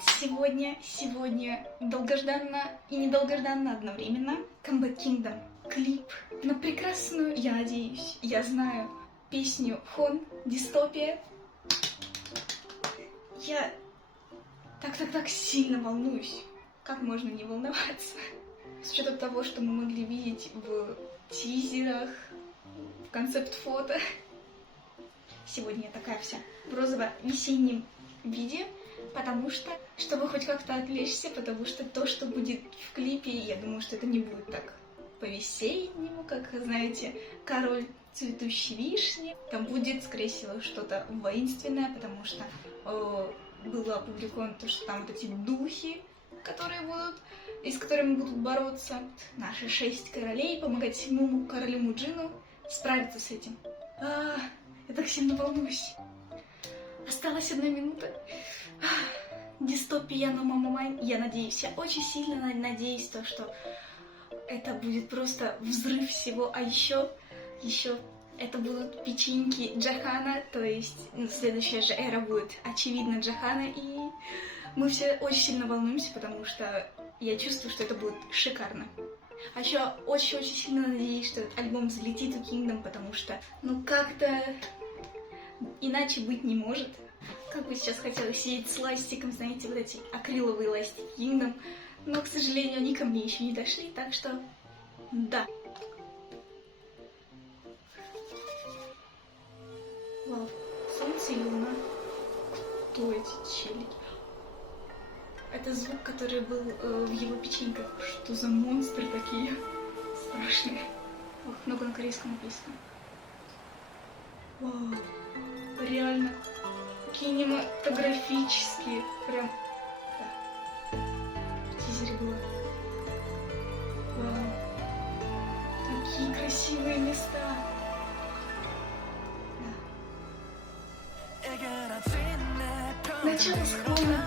Сегодня долгожданно и недолгожданно одновременно Comeback Kingdom клип на прекрасную, я надеюсь, я знаю, песню Хон «Дистопия». Я так сильно волнуюсь. Как можно не волноваться? С учетом того, что мы могли видеть в тизерах, в концепт-фото. Сегодня я такая вся в розово-весеннем виде, потому что, чтобы хоть как-то отвлечься, потому что то, что будет в клипе, я думаю, что это не будет так по-весеннему, как, знаете, король цветущей вишни. Там будет, скорее всего, что-то воинственное, потому что было опубликовано то, что там вот эти духи, которые будут, и с которыми будут бороться наши 6 королей, помогать 7-му королю Муджину справиться с этим. Я так сильно волнуюсь. Осталась 1 минута. Дистопия на Мамамайн. Я надеюсь, я очень сильно надеюсь, то, что это будет просто взрыв всего. А еще это будут печеньки Джахана, то есть следующая же эра будет, очевидно, Джахана. И мы все очень сильно волнуемся, потому что я чувствую, что это будет шикарно. А еще очень сильно надеюсь, что этот альбом взлетит у Kingdom, потому что, как-то иначе быть не может. Как бы сейчас хотела сидеть с ластиком, знаете, вот эти акриловые ластики Kingdom, но, к сожалению, они ко мне еще не дошли, так что да. Вау, солнце и луна. Кто эти челики? Это звук, который был в его печеньках. Что за монстры такие страшные? Ох, много на корейском написано. Вау, реально кинематографические. Прям, да. В тизере было. Вау, такие красивые места. Да. Начало схрона.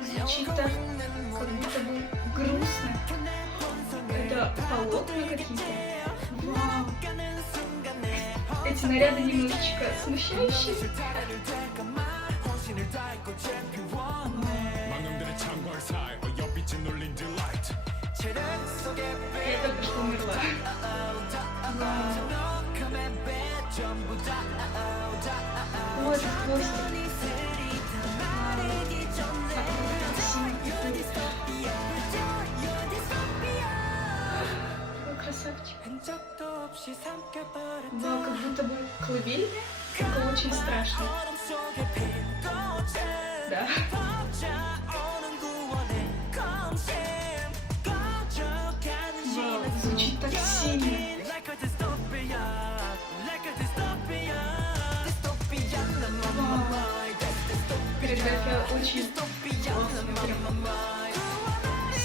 Звучит так, как будто бы грустно. Это полотна какие-то. Вау. Эти наряды немножечко смущающие. Я только что умерла. Вот хвостик. Какой красавчик. Да, как будто бы колыбельная, только очень страшно. Да. Вау, звучит так сильно. Передача очень классная, прям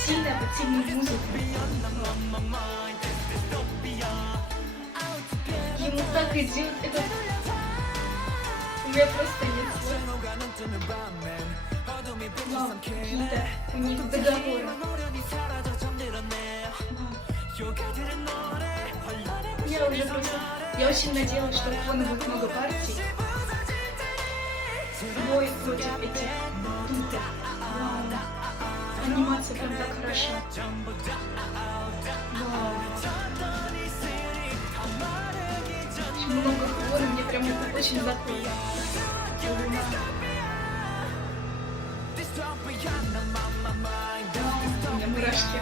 сильно под сильную музыку. Ему так идет этот... У меня просто нет слов. Вау, какие-то у них договоры. Я очень надеялась, что у Хона будет много партий. Бой против этих духов. Анимация прям так хороша. Вау. Очень много хвора, мне прям это очень заходит. У меня мурашки.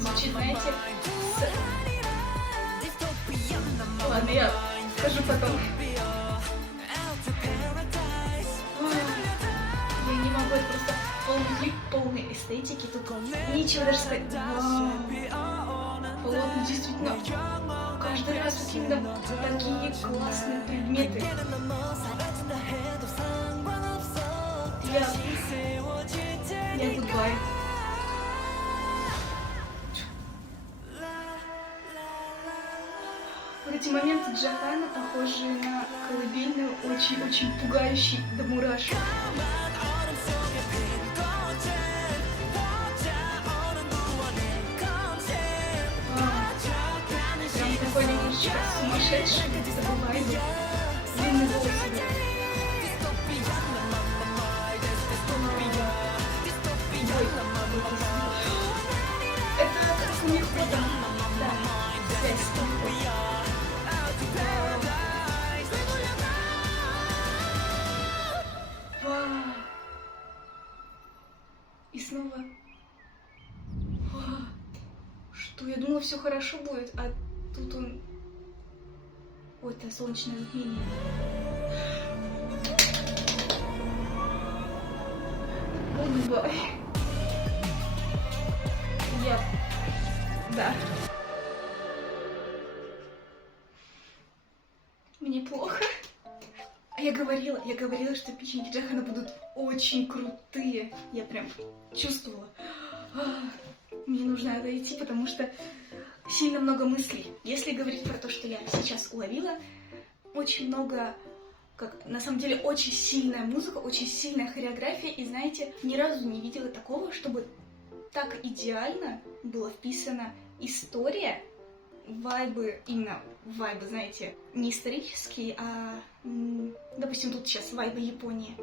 Звучит, знаете, Ладно, я скажу потом. Я не могу, это просто полной эстетики. Тут нечего даже сказать. Полотна действительно каждый раз какие-то такие классные предметы. Я гудбай. Вот эти моменты Джахана, похожие на колыбельную, очень пугающие до мурашек. сумасшедший, забывай, длинный волос. Это как с микрофоном. Да, связь с микрофоном. Вау. И снова. Вау. Что? Я думала, все хорошо будет, а тут он... Ой, это солнечное затмение. Goodbye. Да. Мне плохо. А я говорила, что печеньки Джахана будут очень крутые. Я прям чувствовала. Мне нужно отойти, потому что сильно много мыслей. Если говорить про то, что я сейчас уловила, очень много, на самом деле, очень сильная музыка, очень сильная хореография. И знаете, ни разу не видела такого, чтобы так идеально была вписана история, вайбы, именно вайбы, знаете, не исторические, а, допустим, тут сейчас вайбы Японии.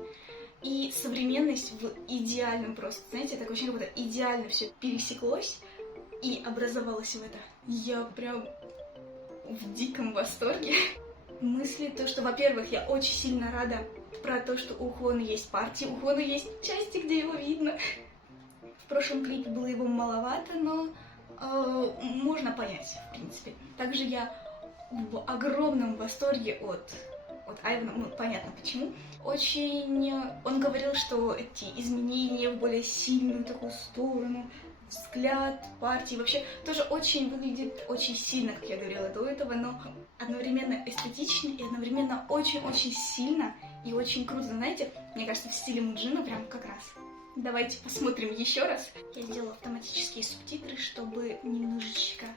И современность в идеальном просто, знаете, такое ощущение, как будто идеально все пересеклось и образовалось в это. Я прям в диком восторге. Мысли то, что, во-первых, я очень сильно рада про то, что у Хвоны есть партии, у Хвоны есть части, где его видно. В прошлом клипе было его маловато, но можно понять, в принципе. Также я в огромном восторге от Айвена, ну, понятно почему. Очень... Он говорил, что эти изменения в более сильную такую сторону, взгляд партии, вообще тоже очень выглядит очень сильно, как я говорила до этого, но одновременно эстетично и одновременно очень-очень сильно и очень круто. Знаете, мне кажется, в стиле Муджина прям как раз. Давайте посмотрим еще раз. Я сделала автоматические субтитры, чтобы немножечко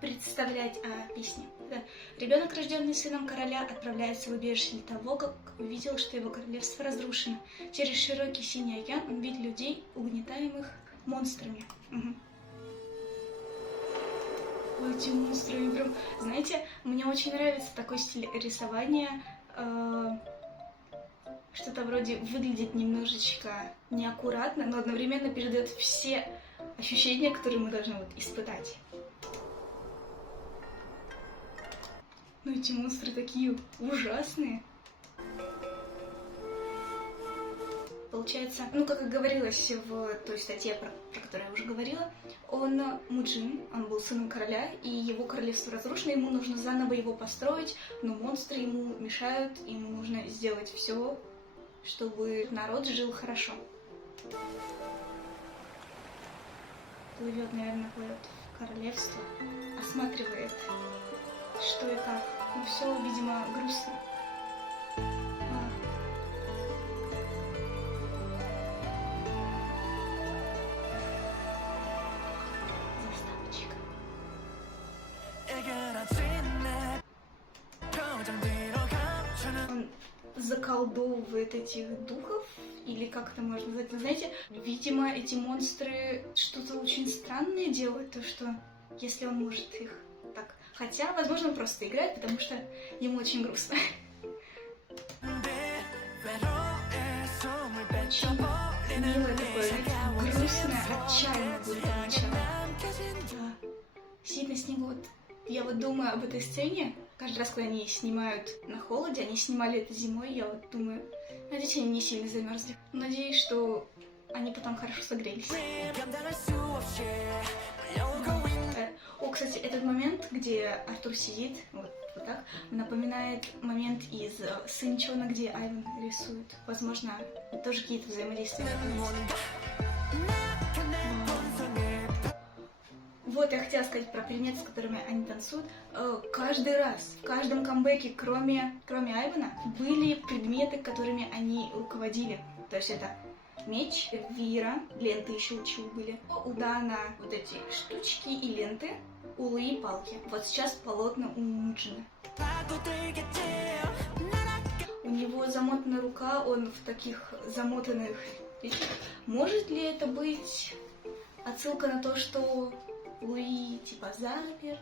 представлять песни. Да. Ребенок, рожденный сыном короля, отправляется в убежище для того, как увидел, что его королевство разрушено. Через широкий синий океан он видит людей, угнетаемых монстрами. Угу. Ой, эти монстры, прям... Знаете, мне очень нравится такой стиль рисования. Что-то вроде выглядит немножечко неаккуратно, но одновременно передает все ощущения, которые мы должны испытать. Ну эти монстры такие ужасные. Получается, ну как и говорилось в той статье, про которую я уже говорила, он Муджин, он был сыном короля, и его королевство разрушено, ему нужно заново его построить, но монстры ему мешают, ему нужно сделать все, чтобы народ жил хорошо. Плывет, наверное, в королевство, осматривает, что и как. Ну все, видимо, грустно. Заставочка. Он заколдовывает этих духов, или как это можно назвать? Вы знаете, видимо, эти монстры что-то очень странное делают, то что, если он может их так... Хотя, возможно, он просто играет, потому что ему очень грустно. Очень милое такое, грустное, отчаянное будет начало. Да. Сильно снегу. Вот, я вот думаю об этой сцене. Каждый раз, когда они снимают на холоде, они снимали это зимой, я вот думаю, надеюсь, они не сильно замерзли. Надеюсь, что они потом хорошо согрелись. О, кстати, этот момент, где Артур сидит, вот так, напоминает момент из Сынчона, где Айвен рисует. Возможно, тоже какие-то взаимодействия. Вот я хотела сказать про предметы, с которыми они танцуют. Каждый раз, в каждом камбэке, кроме Айвена, были предметы, которыми они руководили. То есть это меч, вира, ленты и щелчу были. У Дана вот эти штучки и ленты, у Луи палки. Вот сейчас полотна у Муджина. У него замотана рука, он в таких замотанных вещах. Может ли это быть отсылка на то, что Луи типа заперт,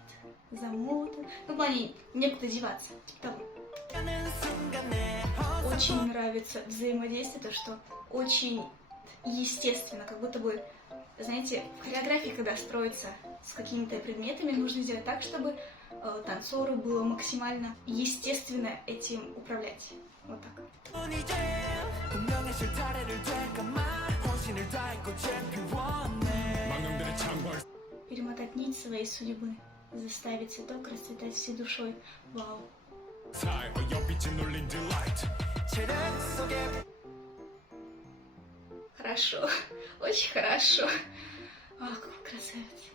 замотан. Ну, в плане, некуда деваться. Типа того. Очень нравится взаимодействие, то, что очень естественно, как будто бы, знаете, в хореографии, когда строится с какими-то предметами, нужно сделать так, чтобы танцору было максимально естественно этим управлять. Вот так. Перемотать нить своей судьбы, заставить цветок расцветать всей душой. Вау. Хорошо, очень хорошо. А, какой красавец.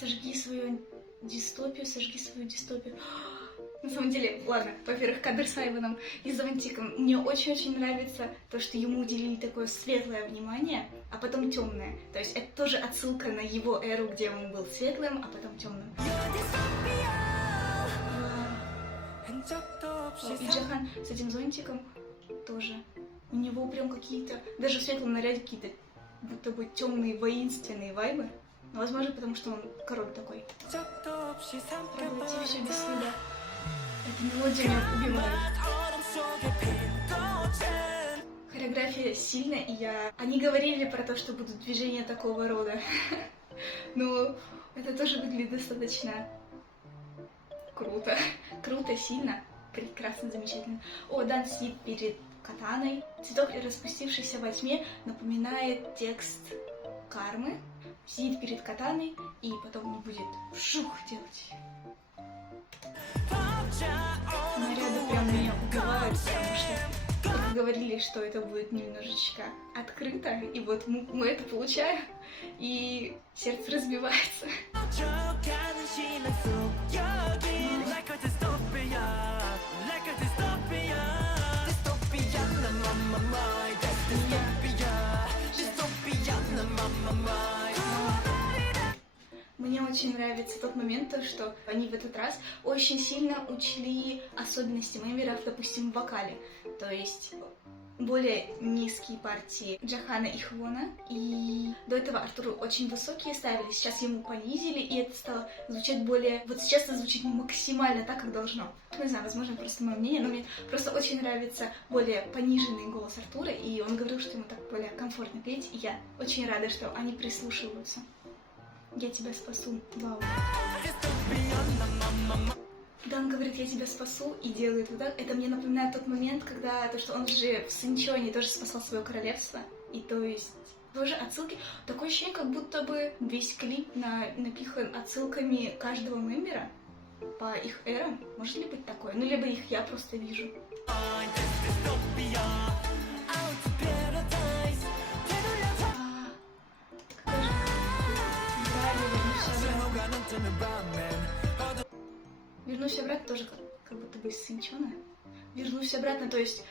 Сожги свою дистопию, сожги свою дистопию. На самом деле, ладно, во-первых, кадр с Айваном и зонтиком. Мне очень-очень нравится то, что ему уделили такое светлое внимание, а потом темное. То есть это тоже отсылка на его эру, где он был светлым, а потом темным. И Джахан с этим зонтиком тоже. У него прям какие-то, даже в светлом наряде какие-то будто бы темные воинственные вайбы. Но, возможно, потому что он король такой. Проглоти все без следа. Эта мелодия меня убивает. Хореография сильная, и Они говорили про то, что будут движения такого рода. Но это тоже выглядит достаточно круто. Круто, сильно, прекрасно, замечательно. О, Дан сидит перед катаной. Цветок, распустившийся во тьме, напоминает текст кармы. Сидит перед катаной и потом не будет вшух делать. Наряды прям меня убивают, потому что только говорили, что это будет немножечко открыто, и вот мы это получаем, и сердце разбивается. Мне очень нравится тот момент, то, что они в этот раз очень сильно учли особенности мемберов, допустим, в вокале. То есть более низкие партии Джахана и Хвона. И до этого Артуру очень высокие ставили, сейчас ему понизили, и это стало звучать более... Вот сейчас это звучит максимально так, как должно. Не знаю, возможно, просто мое мнение, но мне просто очень нравится более пониженный голос Артура, и он говорил, что ему так более комфортно петь, и я очень рада, что они прислушиваются. Я тебя спасу. Вау. Когда он говорит, я тебя спасу, и делает вот так, это мне напоминает тот момент, когда то, что он же в Синчоне тоже спасал свое королевство. И то есть тоже отсылки. Такое ощущение, как будто бы весь клип напихан отсылками каждого мембера по их эрам. Может ли быть такое? Ну, либо их я просто вижу. Вернусь обратно тоже как будто бы из Синчона. Вернусь обратно, то есть,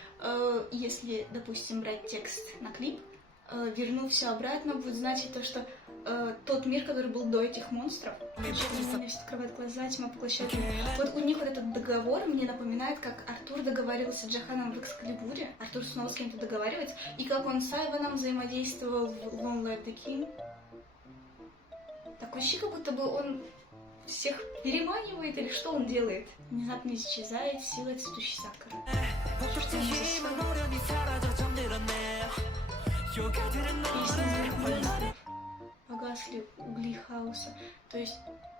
если, допустим, брать текст на клип, верну все обратно будет значить то, что тот мир, который был до этих монстров, ненависть открывает глаза, тьма поглощает. Вот у них вот этот договор мне напоминает, как Артур договаривался с Джаханом в Экскалибуре. Артур снова с кем-то договаривается, и как он с Айваном взаимодействовал в Long Live the King. Такое ощущение, как будто бы он всех переманивает, или что он делает? Внезапно исчезает сила цветущей сакуры. Песни погасли угли хаоса. То есть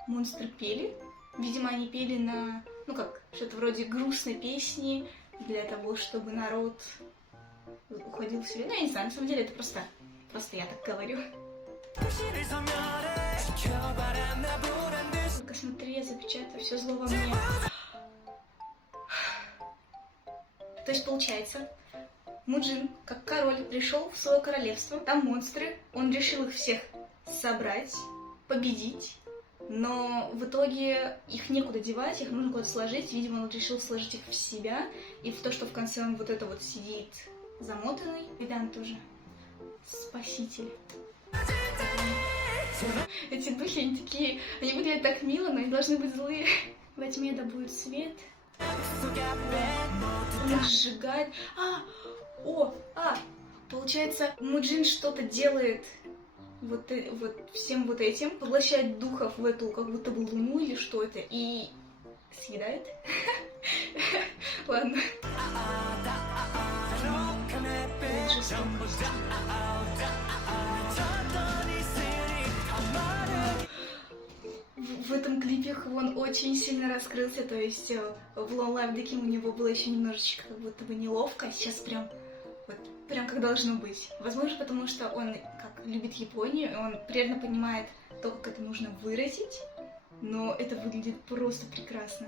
монстры пели. Видимо, они пели на, ну как, что-то вроде грустной песни для того, чтобы народ уходил в себя. Ну, я не знаю, на самом деле это просто я так говорю. Только смотри, я запечатаю все зло во мне. То есть получается, Муджин, как король, пришел в свое королевство, там монстры, он решил их всех собрать, победить, но в итоге их некуда девать, их нужно куда-то сложить, видимо, он решил сложить их в себя, и в то, что в конце он вот это вот сидит замотанный, и Дан тоже спаситель. Эти духи, они такие, они выглядят так мило, но они должны быть злые. Во тьме да будет свет. Он их сжигает. Получается, Муджин что-то делает вот всем вот этим, поглощает духов в эту как будто бы луну или что это, и съедает. Ладно. В этом клипе Хвон очень сильно раскрылся, то есть в Long Live The King у него было еще немножечко как будто бы неловко, сейчас прям как должно быть. Возможно, потому что он как любит Японию, и он примерно понимает то, как это нужно выразить, но это выглядит просто прекрасно.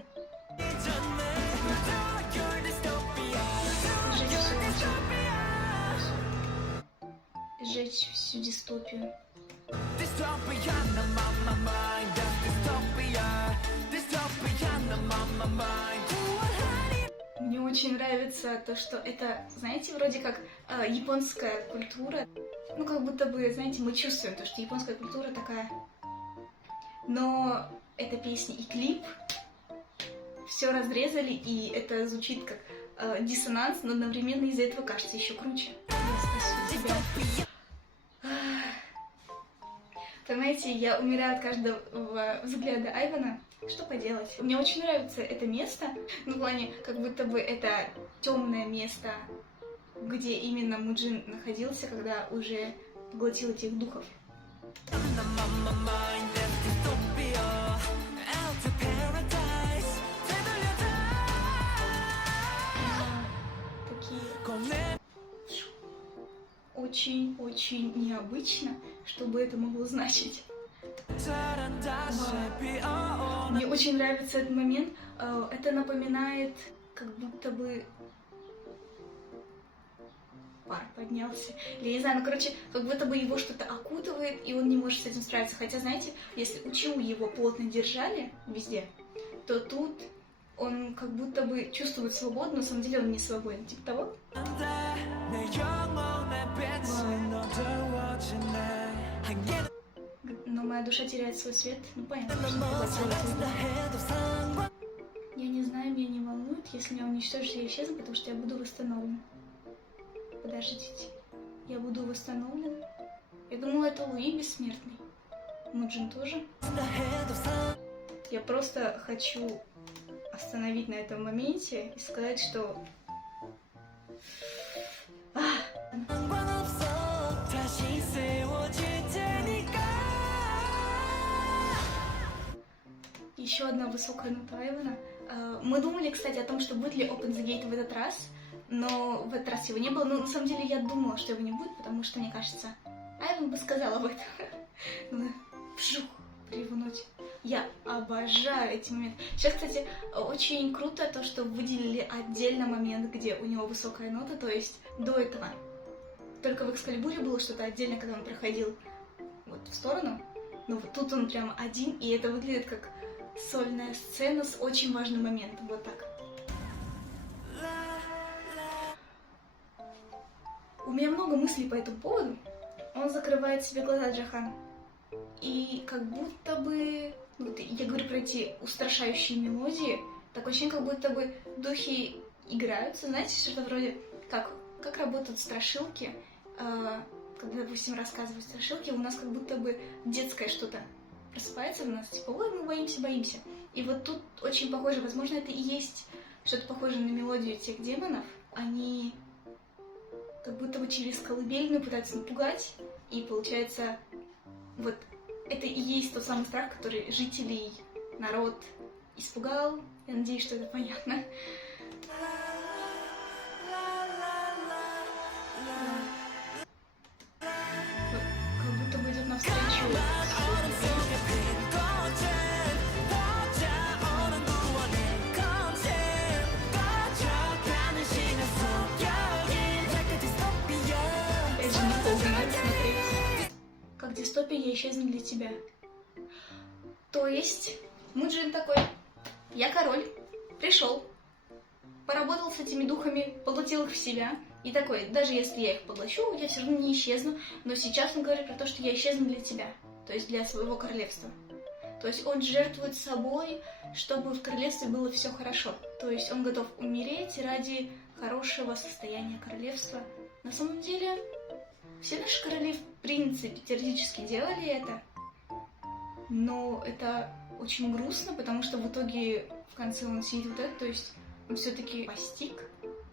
Сжечь всю дистопию. Мне очень нравится то, что это, знаете, вроде как японская культура. Ну, как будто бы, знаете, мы чувствуем то, что японская культура такая. Но эта песня и клип все разрезали, и это звучит как диссонанс, но одновременно из-за этого кажется еще круче. Я спасу тебя. Понимаете, я умираю от каждого взгляда Айвана. Что поделать? Мне очень нравится это место. Ну, в плане, как будто бы это темное место, где именно Муджин находился, когда уже поглотил этих духов. Такие... Очень-очень необычно, что бы это могло значить. Мне очень нравится этот момент. Это напоминает, как будто бы пар поднялся. Или не знаю, ну короче, как будто бы его что-то окутывает, и он не может с этим справиться. Хотя, знаете, если Учу его плотно держали везде, то тут он как будто бы чувствует свободу, но на самом деле он не свободен. Типа того. Но моя душа теряет свой свет. Ну понятно, что я не знаю, меня не волнует, если меня уничтожить, я исчезну, потому что я буду восстановлен. Подождите. Я буду восстановлен? Я думала, это Луи бессмертный. Муджин тоже. Я просто хочу остановить на этом моменте и сказать, что... Еще одна высокая нота Айвана. Мы думали, кстати, о том, что будет ли Open the Gate в этот раз, но в этот раз его не было. Но на самом деле я думала, что его не будет, потому что, мне кажется, Айван бы сказал об этом. Вжух, при его ноте. Я обожаю эти моменты. Сейчас, кстати, очень круто то, что выделили отдельно момент, где у него высокая нота, то есть до этого. Только в Экскалибуре было что-то отдельно, когда он проходил вот в сторону. Но вот тут он прям один, и это выглядит как сольная сцена с очень важным моментом. Вот так. У меня много мыслей по этому поводу. Он закрывает себе глаза, Джохан. И как будто бы... Вот я говорю про эти устрашающие мелодии. Такое ощущение, как будто бы духи играются. Знаете, что-то вроде... Как работают страшилки. Когда, допустим, рассказывают страшилки, у нас как будто бы детское что-то просыпается в нас. Типа, ой, мы боимся. И вот тут очень похоже. Возможно, это и есть что-то похожее на мелодию тех демонов. Они как будто бы через колыбельную пытаются напугать. И получается, вот это и есть тот самый страх, который жителей, народ испугал. Я надеюсь, что это понятно. Как будто бы идет навстречу. Опять же, не полно смотреть. Как дистопия, я исчезну для тебя. То есть, Муджин такой: я король, пришел, поработал с этими духами, поглотил их в себя. И такой: даже если я их поглощу, я все равно не исчезну. Но сейчас он говорит про то, что я исчезну для тебя. то есть для своего королевства. То есть он жертвует собой, чтобы в королевстве было все хорошо. То есть он готов умереть ради хорошего состояния королевства. На самом деле, все наши короли, в принципе, теоретически делали это. Но это очень грустно, потому что в итоге в конце он сидит вот это, то есть он все-таки постиг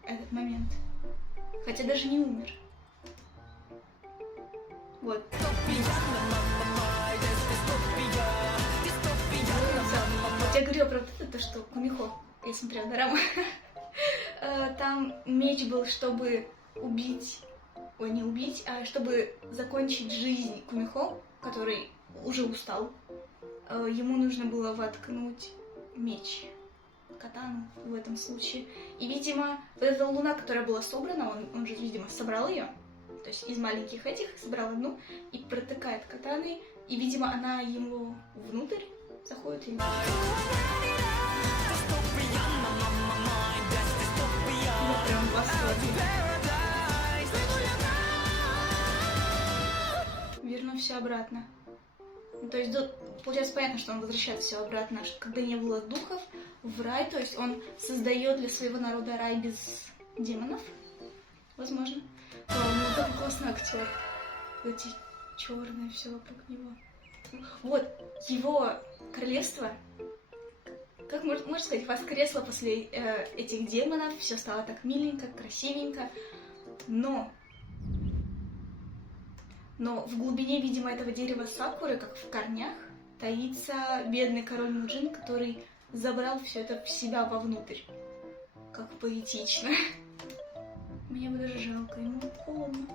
этот момент. Хотя даже не умер. Вот. Вот я говорила про это, что Кумихо, я смотрела дораму, там меч был, чтобы убить, ой, не убить, а чтобы закончить жизнь Кумихо, который уже устал. Ему нужно было воткнуть меч, катану в этом случае. И, видимо, вот эта луна, которая была собрана, он же, видимо, собрал ее, то есть из маленьких этих собрал одну и протыкает катаной, и, видимо, она ему внутрь заходит. Я прям в восторге. Верну все обратно. То есть, получается, понятно, что он возвращает все обратно, что когда не было духов, в рай, то есть он создает для своего народа рай без демонов, возможно. Ну, такой классный актер. Эти черные все вокруг него. Вот, его королевство, как можно сказать, воскресло после этих демонов, все стало так миленько, красивенько, но в глубине, видимо, этого дерева сакуры, как в корнях, таится бедный король Муджин, который забрал все это в себя вовнутрь. Как поэтично. Мне бы даже жалко, ему холодно.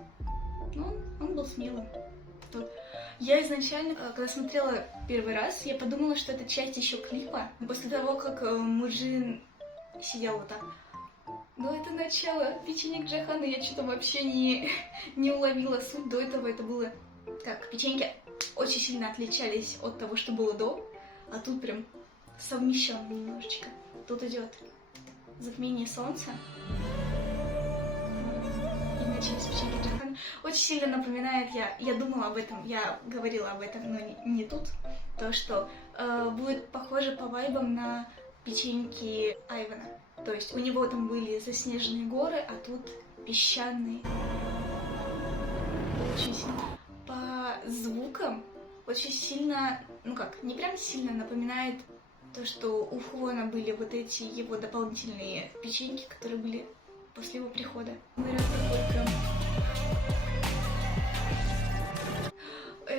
Но он был смелым. Вот. Я изначально, когда смотрела первый раз, я подумала, что это часть еще клипа. После того, как Муджин сидел вот так. Но это начало печенек Джохана, я что-то вообще не уловила суть. До этого это было как печеньки очень сильно отличались от того, что было до, а тут прям совмещен немножечко. Тут идет затмение солнца. И начались печеньки Джохана. Очень сильно напоминает, я думала об этом, я говорила об этом, но не тут, то, что будет похоже по вайбам на печеньки Айвана. То есть у него там были заснеженные горы, а тут песчаные. Очень сильно. По звукам очень сильно, ну как, не прям сильно напоминает то, что у Хуона были вот эти его дополнительные печеньки, которые были после его прихода. Говорят, такой прям...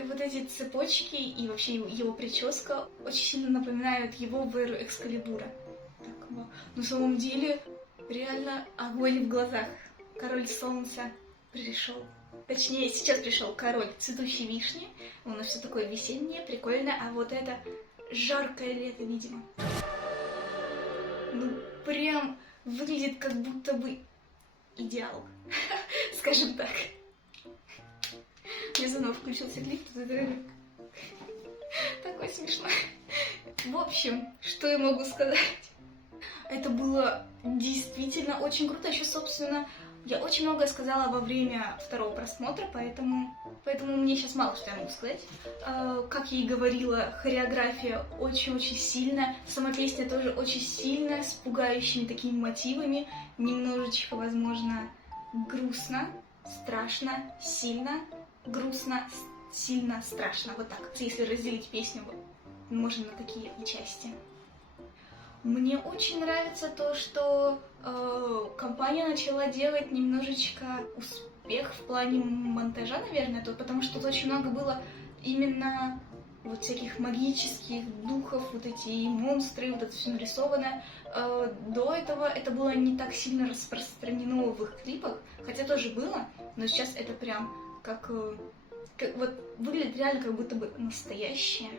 Вот эти цепочки и вообще его прическа очень сильно напоминают его в эру Экскалибура. Но на самом деле реально огонь в глазах. Король солнца пришел. Точнее, сейчас пришел король цветущей вишни. У нас все такое весеннее, прикольное, а вот это жаркое лето, видимо. Ну, прям выглядит как будто бы идеал. Скажем так. Мне заново включился клип. Такой смешной. В общем, что я могу сказать? Это было действительно очень круто. Еще, собственно, я очень многое сказала во время второго просмотра, поэтому мне сейчас мало что я могу сказать. Как я и говорила, хореография очень-очень сильная. Сама песня тоже очень сильная, с пугающими такими мотивами. Немножечко, возможно, грустно, страшно, сильно, грустно, сильно, страшно. Вот так. Если разделить песню, можно на такие части. Мне очень нравится то, что компания начала делать немножечко успех в плане монтажа, наверное, потому что тут очень много было именно вот всяких магических духов, вот эти монстры, вот это все нарисовано. До этого это было не так сильно распространено в их клипах, хотя тоже было, но сейчас это прям как вот выглядит реально как будто бы настоящее.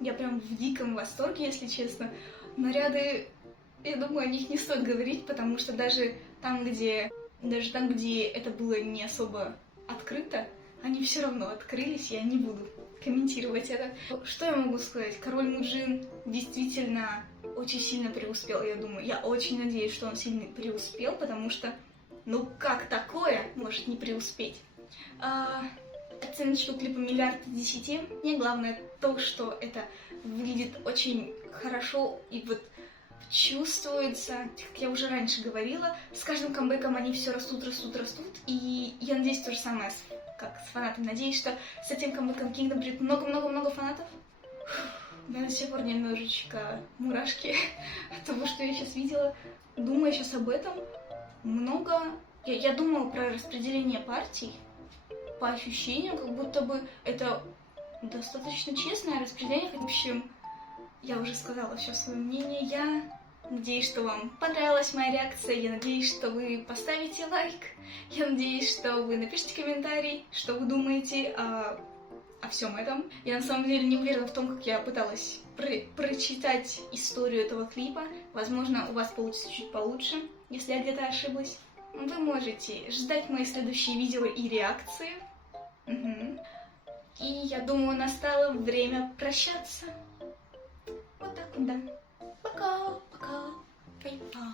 Я прям в диком восторге, если честно. Наряды, я думаю, о них не стоит говорить, потому что даже там, где это было не особо открыто, они все равно открылись, я не буду комментировать это. Что я могу сказать? Король Муджин действительно очень сильно преуспел, я думаю. Я очень надеюсь, что он сильно преуспел, потому что, ну как такое может не преуспеть? оценочки у клипа 1,10 миллиарда. Мне главное то, что это выглядит очень хорошо и вот чувствуется, как я уже раньше говорила, с каждым камбэком они все растут, и я надеюсь, то же самое, как с фанатами. Надеюсь, что с этим камбэком Kingdom будет много-много-много фанатов. У меня до сих пор немножечко мурашки от того, что я сейчас видела. Думаю сейчас об этом. Я думала про распределение партий. По ощущениям, как будто бы это достаточно честное распределение. В общем, я уже сказала все свое мнение. Я надеюсь, что вам понравилась моя реакция. Я надеюсь, что вы поставите лайк. Я надеюсь, что вы напишите комментарий, что вы думаете о всем этом. Я на самом деле не уверена в том, как я пыталась прочитать историю этого клипа. Возможно, у вас получится чуть получше, если я где-то ошиблась. Вы можете ждать мои следующие видео и реакции. И я думаю, настало время прощаться. Вот так вот, да. Пока, бай-бай.